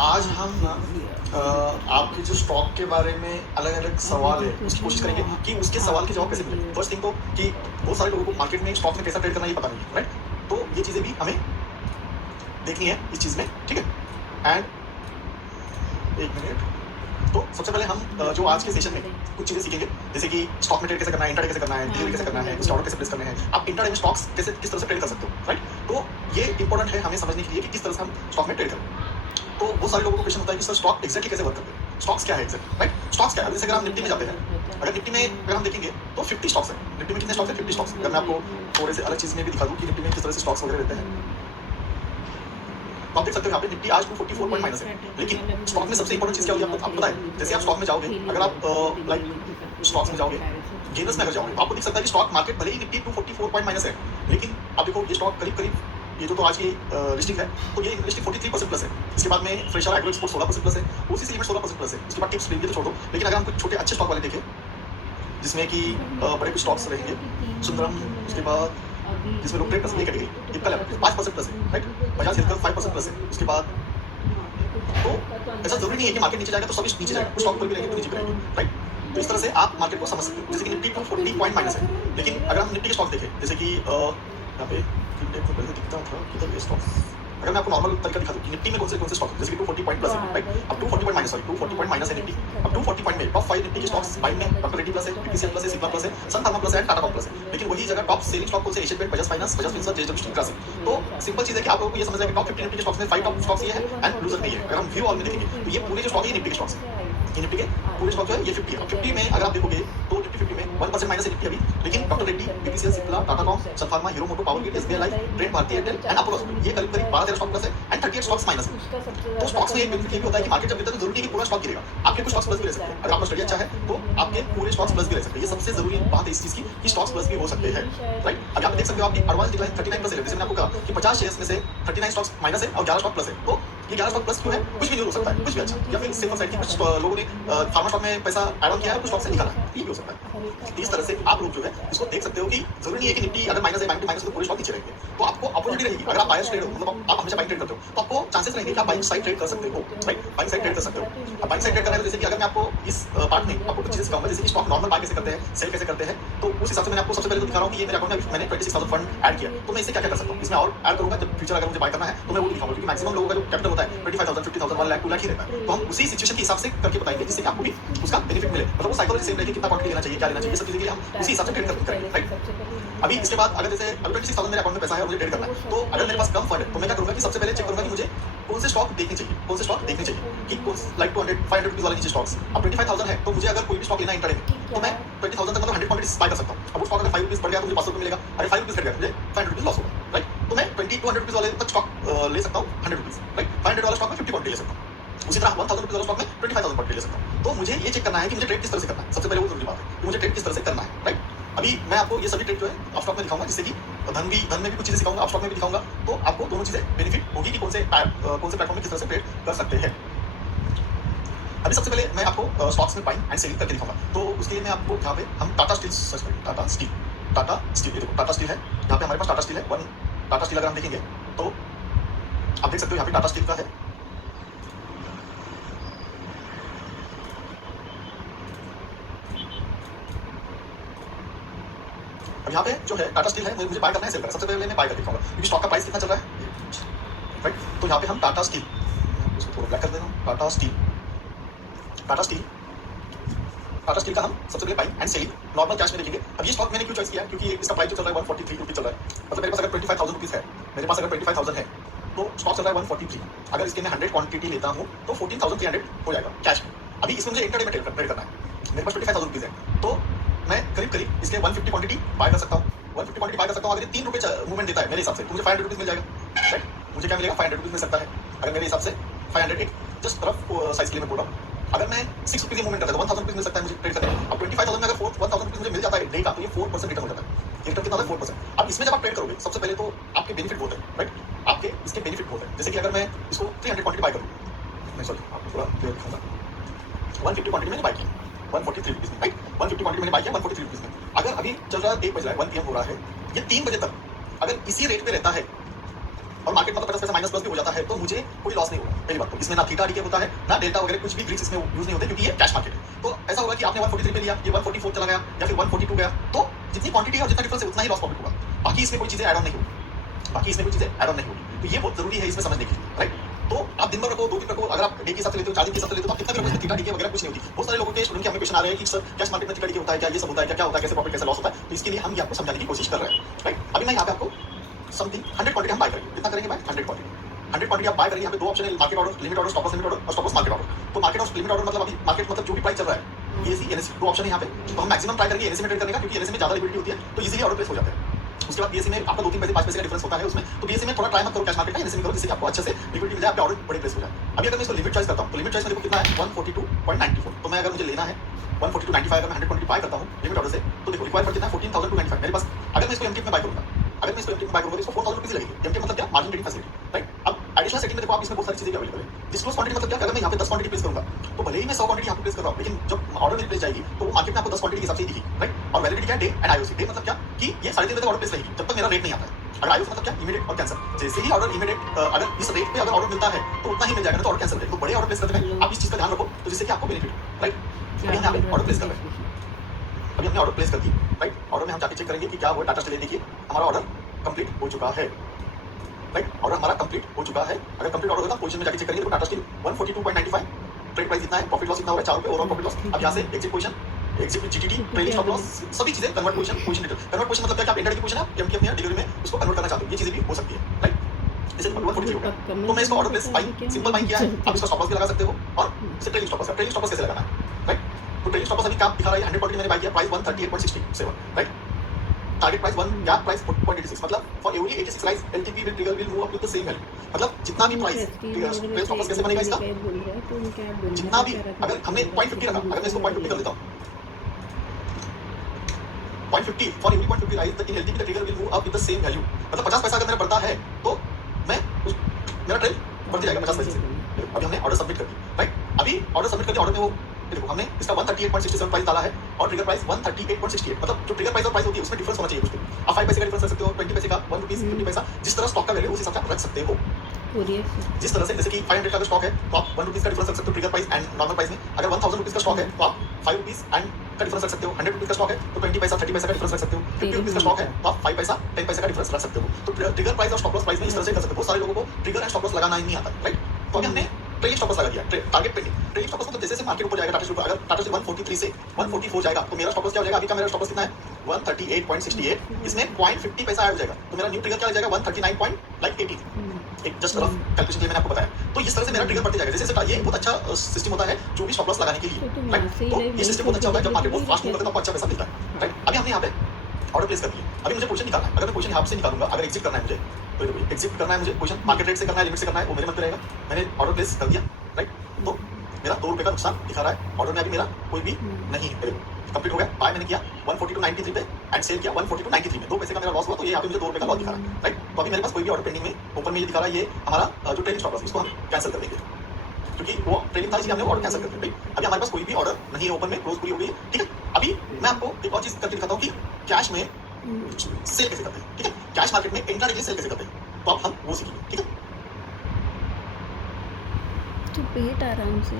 आज हम ना आपके जो स्टॉक के बारे में अलग अलग सवाल है उसकी कोशिश करेंगे कि उसके सवाल के जवाब कैसे मिले। फर्स्ट थिंग तो कि बहुत सारे लोगों को मार्केट में स्टॉक में कैसा ट्रेड करना ये पता नहीं है, राइट। तो ये चीज़ें भी हमें देखनी है इस चीज़ में, ठीक है। एंड एक मिनट, तो सबसे पहले हम जो आज के सेशन में कुछ चीज़ें सीखेंगे, जैसे कि स्टॉक में ट्रेड कैसे करना है, इंट्राडे कैसे करना है, डिलीवरी कैसे करना है, उसके ऑर्डर कैसे प्लेस करने हैं, आप इंट्राडे में स्टॉक्स कैसे किस तरह से ट्रेड कर सकते हो, राइट। तो ये इंपॉर्टेंट है हमें समझने के लिए कि किस तरह से हम स्टॉक में ट्रेड करें। तो बहुत सारे लोगों को क्वेश्चन होता है कि सर स्टॉक एक्जैक्टली कैसे वर्क करते हैं, स्टॉक्स क्या है एक्जैक्ट, राइट। स्टॉक्स क्या है, जैसे अगर हम निफ्टी में जाते हैं, अगर निफ्टी में अगर हम देखेंगे तो 50 स्टॉक्स है। निफ्टी में कितने स्टॉक्स है? 50 स्टॉक्स। अगर मैं आपको थोड़े से अलग चीज़ में भी दिखा दूँ कि निफ्टी में किस तरह से स्टॉक्स वगैरह रहते हैं, तो आप देख सकते हो यहाँ पे निफ्टी आज 244 पॉइंट माइनस है। लेकिन स्टॉक में सबसे इंपॉर्टेंट चीज़ क्या होती है आपको पता है? जैसे आप स्टॉक में जाओगे, अगर आप लाइक स्टॉक्स में जाओगे, गेनर्स में अगर जाओगे, तो आपको दिख सकता है कि स्टॉक मार्केट भले ही निफ्टी 244 पॉइंट माइनस है, लेकिन आप देखो ये स्टॉक करीब करीब ये जो तो आज की लिस्टिंग है, तो ये लिस्टिंग 43% प्लस है। इसके बाद में फ्रेशर एग्रो एक्सपोर्ट 16% प्लस है, ओसीसी लिमिट 16% प्लस है। उसके बाद टिप्स प्रीमियम तो छोड़ दो, लेकिन अगर हम कुछ छोटे अच्छे स्टॉक वाले देखें, जिसमें कि बड़े कुछ स्टॉक्स रहेंगे, सुंदरम, उसके बाद जिसमें लोग ट्रेड कर सकते हैं, कैटेगरी इनका 5% प्लस है, राइट। बजाज हेल्थ का 5% प्लस है। उसके बाद तो ऐसा जरूरी नहीं है कि मार्केट नीचे जाएगा तो सभी नीचे जाएगा, कुछ स्टॉक ऊपर भी रहेंगे तो नीचे भी रहेंगे, राइट। तो इस तरह से आप मार्केट को समझ सकते हो। जैसे कि निफ्टी 240 पॉइंट माइनस है, लेकिन अगर हम निफ्टी के स्टॉक देखें, जैसे कि यहाँ पे इंडेक्स में पहले दिखता था किधर ये स्टॉक्स, अगर मैं आपको नॉर्मल तरीका दिखा दूं कि निफ्टी में कौन से स्टॉक है, जैसे कि 240 पॉइंट प्लस है, राइट। अब 240 point minus, sorry 240 point minus है निफ्टी। अब 240 पॉइंट में टॉप 5 निफ्टी के स्टॉक्स बाइंग में डॉक्टर रेड्डी प्लस है, पीसीएल प्लस है, सिग्मा प्लस है, सन फार्मा प्लस है, टाटा कॉम प्लस है। लेकिन वही जगह टॉप सेलिंग स्टॉक कौन से? Asian paint, Bajaj finance, Bajaj Finserv, JSW steel, classic. तो सिंपल चीज है कि आप लोगों को ये समझना है कि टॉप 50 निफ्टी के स्टॉक्स में 5 टॉप स्टॉक्स ये है एंड लूजर नहीं है। अगर हम व्यू ऑल में देखेंगे तो ये पूरे जो स्टॉक है ये निफ्टी के स्टॉक्स है, ये निफ्टी के पूरे स्टॉक जो है ये 50 है। अब 50 में अगर आप देखोगे तो निफ्टी 50 में 1% माइनस है निफ्टी अभी, लेकिन doctor Reddy, BPCL, Cipla, Tata com, sun pharma, hero moto, power grid, SBI life, Trent, Bharti Airtel and Apollo ये करीब करीब 12-13 स्टॉक प्लस है एंड 38 स्टॉक्स माइनस है। तो स्टॉक्स में एक बेनिफिट ये भी होता है कि मार्केट जब गिरता है तो जरूरी है कि पूरा स्टॉक गिरेगा, आपके कुछ स्टॉक्स प्लस भी रह सकते हैं। अगर आपका स्टडी अच्छा है तो आपके पूरे स्टॉक्स प्लस भी रह सकते हैं। ये सबसे जरूरी बात है इस चीज की कि स्टॉक्स प्लस भी हो सकते हैं, राइट। अब आप देख सकते हो आपकी एडवांस डिक्लाइन 39% है। जैसे मैंने आपको कहा कि 50 शेयर्स में से 39 स्टॉक्स माइनस है और 11 स्टॉक प्लस है। तो ये 11 स्टॉक प्लस क्यों है? कुछ भी नहीं हो सकता है, कुछ भी अच्छा, या फिर सिंपल साइड की कुछ लोगों ने फार्मा स्टॉक में पैसा ऐड ऑन किया है, कुछ स्टॉक से निकाला है, ये भी हो सकता है। इस तरह से आप लोग जो है इसको देख सकते हो कि जरूरी नहीं है कि निफ्टी अगर माइनस है, बैंक माइनस है तो पूरे स्टॉक नीचे रहेंगे। तो आपको अपॉर्चुनिटी रहेगी। अगर आप बायर्स ट्रेड हो, मतलब आप हमेशा बाइंग ट्रेड करते हो, तो आपको चांसेस रहेंगे कि आप बाइंग साइड ट्रेड कर सकते हो, राइट। बाइंग साइड ट्रेड कर सकते हो। अब बाइंग साइड ट्रेड करना है तो जैसे कि अगर मैं आपको इस पार्ट में आपको कुछ चीजें सिखाऊंगा, जैसे कि स्टॉक नॉर्मल बाय कैसे करते हैं, सेल कैसे करते हैं, तो उस हिसाब से मैंने आपको सबसे पहले तो दिखा रहा हूं कि ये मेरे अकाउंट में मैंने 26,000 फंड ऐड किया, तो मैं इससे क्या क्या कर सकता हूं, इसमें और ऐड करूंगा जब फ्यूचर अगर मुझे बाय करना है तो मैं वो दिखाऊंगा। क्योंकि मैक्सिमम लोगों का जो कैपिटल होता है 25,000, 50,000, 1 लाख, 2 लाख ही रहता है। तो हम उसी सिचुएशन के हिसाब से करके बताएंगे जिससे कि आपको भी उसका बेनिफिट मिले। मतलब वो साइकोलॉजी सेम रहेगी, कितना क्वांटिटी लेना चाहिए, क्या लेना चाहिए, सब चीजें के लिए हम उसी हिसाब से ट्रेड करेंगे, राइट। अभी इसके बाद अगर जैसे अभी 26,000 मेरे अकाउंट में पैसा है और मुझे ट्रेड करना है, तो अगर मेरे पास कम फंड है तो मैं क्या करूंगा कि सबसे पहले चेक करूंगा कि मुझे कौन से स्टॉक देखने चाहिए, कौन से स्टॉक देखने चाहिए कि कौन लाइक 200 500 रुपीज वाले नीचे स्टॉक्स। अब 25,000 है तो मुझे अगर कोई भी स्टॉक लेना है इंट्राडे में, तो मैं 20,000 तक मतलब 100 क्वांटिटीज बाय कर सकता हूं। अब वो स्टॉक अगर 5 रुपीज बढ़ गया तो मुझे 500 रुपये मिलेगा, अरे 5 रुपीज घट गया मुझे 500 रुपीज लॉस होगा, राइट। तो मैं 20 200 रुपीज वाले तक स्टॉक ले सकता हूं 100 रुपीज, राइट। 500 वाला स्टॉक में 50 क्वांटिटी ले सकता हूं। उसी तरह 1000 रुपीज वाला स्टॉक में 25,000 क्वांटिटी ले सकता हूं। तो मुझे ये चेक करना है कि मुझे ट्रेड किस तरह से करना है। सबसे पहले वो जरूरी बात है कि मुझे ट्रेड किस तरह से करना है, राइट। अभी मैं आपको ये सभी ट्रेड जो है आप स्टॉक में दिखाऊंगा, जिससे कि धन में भी कुछ चीजें सिखाऊंगा, आप स्टॉक में भी दिखाऊंगा, तो आपको दोनों चीजें बेनिफिट होगी कि कौन से प्लेटफॉर्म में किस तरह से ट्रेड कर सकते हैं। अभी सबसे पहले मैं आपको स्टॉक्स में बाइंग एंड सेलिंग करके दिखाऊंगा। तो उसके लिए मैं आपको यहाँ पे हम टाटा स्टील सर्च करेंगे, टाटा स्टील, ये देखो टाटा स्टील है, यहाँ पे हमारे पास टाटा स्टील है। वन टाटा स्टील अगर हम देखेंगे तो आप देख सकते हो यहाँ पे टाटा स्टील का है। अब यहाँ पे जो है टाटा स्टील है, मुझे बाय करना है, सेल करना है। सबसे पहले मैं बाय करके दिखाऊंगा क्योंकि स्टॉक का प्राइस कितना चल रहा है, राइट। तो यहाँ पे हम टाटा स्टील, इसको थोड़ा ब्लैक कर देना, टाटा स्टील का हम सबसे पहले buying and selling normal cash में देखेंगे। अब ये स्टॉक मैंने क्यों चॉइस किया, क्योंकि इसका प्राइस जो चल रहा है 143 रुपीज चल रहा है। मतलब मेरे पास अगर 25,000 रुपीज है, मेरे पास अगर 25,000 है तो स्टॉक चल रहा है 143। अगर इसके मैं 100 क्वांटिटी लेता हूँ तो 14,300 हो जाएगा कैश में। अभी इसमें मुझे इंट्राडे में ट्रेड करना है, मेरे पास 25,000 रुपीज है, तो मैं करीब करीब इसके 150 क्वांटिटी बाय कर सकता हूँ। 150 क्वांटिटी बाय कर सकता हूँ। अगर ये 3 रुपये मूवमेंट देता है मेरे हिसाब से, तो मुझे 500 रुपीज मिल जाएगा, राइट। मुझे क्या मिलेगा, 500 रुपीज मिल सकता है। अगर मेरे हिसाब से 500 एक जस्ट रफ साइज के लिए मैं बोल रहा हूँ। अगर मैं 6 रुपीज मूवमेंट करता है तो 1,000 रुपीज मिल सकता है मुझे ट्रेड करने में। अब 25,000 में अगर 1,000 रुपीज मुझे मिल जाता है डे का, तो ये 4% रिटर्न हो जाता है। ये रिटर्न कितना होता है, 4%। अब इसमें जब आप ट्रेड करोगे सबसे पहले तो आपके बेनिफिट बहुत है, राइट। आपके इसके बेनिफिट बहुत है। जैसे कि अगर मैं इसको 300 क्वांटिटी बाय करूँ, मैं सॉरी आपको थोड़ा क्लियर दिखाऊंगा, 150 क्वांटिटी मैंने बाय की 143 रुपीज में, राइट। 150 क्वांटिटी मैंने बाय किया 143 रुपीज में। अगर अभी चल रहा है 1 बज रहा है, 1 PM हो रहा है, ये 3 बजे तक अगर इसी रेट पे रहता है और मार्केट मतलब 50 पैसा माइनस प्लस भी हो जाता है तो मुझे कोई लॉस नहीं होगा। पहली बात तो इसमें ना थीटा डीके होता है ना डेल्टा वगैरह कुछ भी ग्रीक्स इसमें यूज नहीं होते क्योंकि ये कैश मार्केट है। तो ऐसा होगा कि आपने 143 पे लिया, ये 144 चला गया या फिर 142 गया, तो जितनी क्वांटिटी और जितना डिफरेंस है उतना ही लॉस प्रॉफिट होगा। बाकी इसमें कोई चीजें ऐड ऑन नहीं होगी, बाकी इसमें कोई चीजें ऐड ऑन नहीं होगी। तो ये बहुत जरूरी है इसमें समझने की, राइट। तो आप दिन भर रखो, 2 दिन रखो, अगर आप डे के हिसाब से लेते हो, 4 दिन के हिसाब से लेते हो, तो आप कितना भी रखो, इसमें थीटा डीके वगैरह कुछ नहीं होती। बहुत सारे लोगों के स्टूडेंट के हमें क्वेश्चन आ रहे हैं कि सर कैश मार्केट में थीटा डीके होता है क्या, ये सब होता है क्या, क्या होता है, कैसे प्रॉफिट कैसे लॉस होता है। तो इसके लिए हम ये आपको समझाने की कोशिश कर रहे हैं, राइट। अभी मैं यहाँ पे आपको समथिंग 100 क्वांटिटी हम बाय करेंगे, कितना करेंगे बाय 100 क्वांटिटी। 100 क्वांटिटी आप बाय करेंगे। यहाँ पे 2 ऑप्शन है, market order, limit order, stop loss limit order और स्टॉप लॉस मार्केट ऑर्डर। तो मार्केट और लिमिट ऑर्डर मतलब अभी मार्केट मतलब जो भी प्राइस चल रहा है, एनएससी एनएससी 2 ऑप्शन है यहाँ पे। तो हम मैक्सिमम ट्राई करेंगे एनएससी में ट्रेड करने का, क्योंकि एनएससी में ज्यादा लिक्विडिटी होती है तो इजीली ऑर्डर प्लेस हो जाता है। उसके बाद बीएससी में आपका 2-3 पैसे 5 पैसे का डिफरेंस होता है उसमें, तो बीएससी में थोड़ा ट्राई मत करो कैश मार्केट का, एनएससी में करो जिससे आपको अच्छे से लिक्विडिटी मिल जाए, आपका ऑर्डर बड़े प्लेस हो जाए। अभी अगर मैं इसको लिमिट चॉइस करता हूँ तो लिमिट चॉइस में देखो कितना है 142.94। तो मैं अगर मुझे लेना है 142.95 अगर मैं 100 क्वांटिटी बाय करता हूँ लिमिट ऑर्डर से, तो देखो रिक्वायर कितना है 14,295 मेरे पास। अगर मैं इसको एमटीएफ में बाय करूंगा, अगर मैं इसको एमटीएफ में बाय करूंगा तो इसको 4,000 रुपीज लगेगी। एमटीएफ मतलब क्या, मार्जिन ट्रेडिंग फैसिलिटी, राइट। अब एडिशनल सेटिंग में देखो आप इसमें बहुत सारी चीजें अवेलेबल है। डिस्क्लोज क्वांटिटी मतलब क्या, अगर मैं यहाँ पे 10 क्वांटिटी प्लेस करूंगा तो भले ही मैं 100 क्वांटिटी यहाँ पे प्लेस कर रहा हूँ, लेकिन जब ऑर्डर मेरी प्लेस जाएगी तो वो मार्केट में आपको 10 क्वांटिटी के हिसाब से ही दिखेगी, राइट। और वैलिडिटी क्या है, डे एंड आईओसी। डे मतलब क्या कि ये 3.5 दिन तक ऑर्डर प्लेस रहेगी जब तक मेरा रेट नहीं आता है। अगर आईओसी मतलब क्या, इमीडिएट और कैंसिल। जैसे ही ऑर्डर इमीडिएट अगर इस रेट पे अगर ऑर्डर मिलता है तो उतना ही मिल जाएगा, तो ऑर्डर कैंसिल करेंगे। तो बड़े ऑर्डर प्लेस करते हैं, आप इस चीज का ध्यान रखो तो जिससे कि आपको बेनिफिट हो, राइट। अभी हम यहाँ पे ऑर्डर प्लेस कर रहे हैं, अभी हमने ऑर्डर प्लेस कर दी, राइट। ऑर्डर में हम जाके चेक करेंगे कि क्या हुआ। टाटा स्टील देखिए हमारा ऑर्डर कंप्लीट हो चुका है, राइट। ऑर्डर हमारा कंप्लीट हो चुका है। अगर कंप्लीट ऑर्डर होगा पोजीशन में जाके चेक करेंगे तो टाटा स्टील 142.95 ट्रेड प्राइस इतना है, प्रॉफिट लॉस इतना हो रहा है 4 रुपए ओवरऑल प्रॉफिट लॉस। अब यहाँ से exit position, exit GTT, trailing stop loss, सभी चीजें convert position, position detail. Convert position मतलब क्या, आप एंटर की पोजीशन है एमटीएफ में डिलीवरी में उसको कन्वर्ट करना चाहते हो, ये चीजें भी हो सकती है, राइट। जैसे 143 हो गया तो मैं इसको order place buying simple buying किया है। आप इसका स्टॉप लॉस भी लगा सकते हो और इसे trailing stop loss, trailing stop loss कैसे लगाना है, राइट। तो ट्रेलिंग स्टॉप लॉस अभी काम दिखा रहा है 100 क्वांटिटी मैंने बाय किया, price 138.67, right. Target price 1 gap price 0.86 मतलब for every 86 rise LTP will trigger will move up with the same value. मतलब जितना भी प्राइस ट्रेलिंग स्टॉप लॉस कैसे बनेगा इसका, जितना भी अगर हमने 0.50 रखा, अगर मैं इसको 0.50 कर देता हूं 0.50 for every 0.50 rise the in LTP the trigger will move up with the same value. मतलब 50 पैसा अगर मेरा बढ़ता है तो मैं मेरा ट्रेड बढ़ते जाएगा 50 पैसे से। अभी हमने ऑर्डर सबमिट कर दी, राइट। अभी ऑर्डर सबमिट कर दिया, ऑर्डर में वो देखो हमने इसका 138.67 प्राइस डाला है और ट्रिगर प्राइस 138.68। मतलब जो ट्रिगर प्राइस और प्राइस होती है उसमें डिफरेंस होना चाहिए कुछ। आप 5 पैसे का डिफरेंस रख सकते हो, 20 पैसे का, 1 रुपीस 50 पैसा, जिस तरह स्टॉक का वैल्यू उस हिसाब से आप रख सकते हो। जिस तरह से जैसे कि 500 का स्टॉक है तो आप 1 रुपीस का डिफरेंस रख सकते हो trigger price and normal price में। अगर 1000 रुपीस का स्टॉक है तो आप 5 रुपीस एंड का डिफरेंस रख सकते हो। 100 रुपीस का स्टॉक है तो 20 पैसा 30 पैसा का डिफरेंस रख सकते हो। 50 रुपीस का स्टॉक है तो आप 5 पैसा 10 पैसा का डिफरेंस रख सकते हो। तो ट्रिगर प्राइस और स्टॉप लॉस प्राइस में इस तरह से कर सकते हो। बहुत सारे लोगों को ट्रिगर एंड स्टॉप लॉस लगाना ही नहीं आता, राइट। तो अभी हमने ट्रेलिंग स्टॉप लॉस लगा दिया, target pending. Trailing stop loss मतलब जैसे मार्केट ऊपर जाएगा, टाटा स्टील अगर टाटा स्टील 143 से 144 जाएगा तो मेरा स्टॉप लॉस क्या हो जाएगा, अभी का मेरा स्टॉप लॉस कितना है 138.68, इसमें 0.50 पैसा ऐड हो जाएगा तो मेरा न्यू ट्रिगर क्या हो जाएगा 139.80। एक जस्ट रफ कैलकुलेशन के लिए मैंने आपको बताया। तो इस तरह से मेरा ट्रिगर बढ़ते जाएगा। जैसे ये बहुत अच्छा सिस्टम होता है जो भी स्टॉप लॉस लगाने के लिए, राइट। तो ये सिस्टम बहुत अच्छा होता है, जब मार्केट बहुत फास्ट मूव करता है तो आपको अच्छा पैसा मिलता है, राइट। अभी हमने यहाँ पे ऑर्डर प्लेस कर दिया, अभी मुझे पोजीशन निकालना है। अगर मैं पोजीशन यहाँ से निकालूंगा, अगर एग्जिट करना है मुझे तो एग्जिट करना है मुझे, पोजीशन मार्केट रेट से करना है, लिमिट से करना है, वो मेरे मन पे रहेगा। मैंने ऑर्डर प्लेस कर दिया, राइट। तो मेरा 2 रुपए का नुकसान दिखा रहा है, ऑर्डर में अभी मेरा कोई भी नहीं है, कंप्लीट हो गया। बाय मैंने किया 142.93 पे एंड सेल किया 142.93 में, 2 पैसे का मेरा लॉस हुआ तो ये यहाँ पे मुझे 2 रुपए का लॉस दिखा रहा है, राइट। तो अभी मेरे पास कोई भी ऑर्डर पेंडिंग में ऊपर में ये दिखा रहा है, ये हमारा जो ट्रेलिंग स्टॉप लॉस इसको हम कैंसिल कर देंगे क्योंकि वो ट्रेलिंग था इसलिए हमने ऑर्डर कैंसिल कर दिया। अभी हमारे पास कोई भी ऑर्डर नहीं है, ओपन में क्लोज पूरी हो गई है, ठीक है। अभी मैं आपको एक और चीज करके दिखाता हूँ कि कैश में सेल कैसे करते हैं, ठीक है। कैश मार्केट में इंट्राडे के लिए सेल कैसे करते हैं, तो अब हम वो सीखेंगे, ठीक है। तो पेट आराम से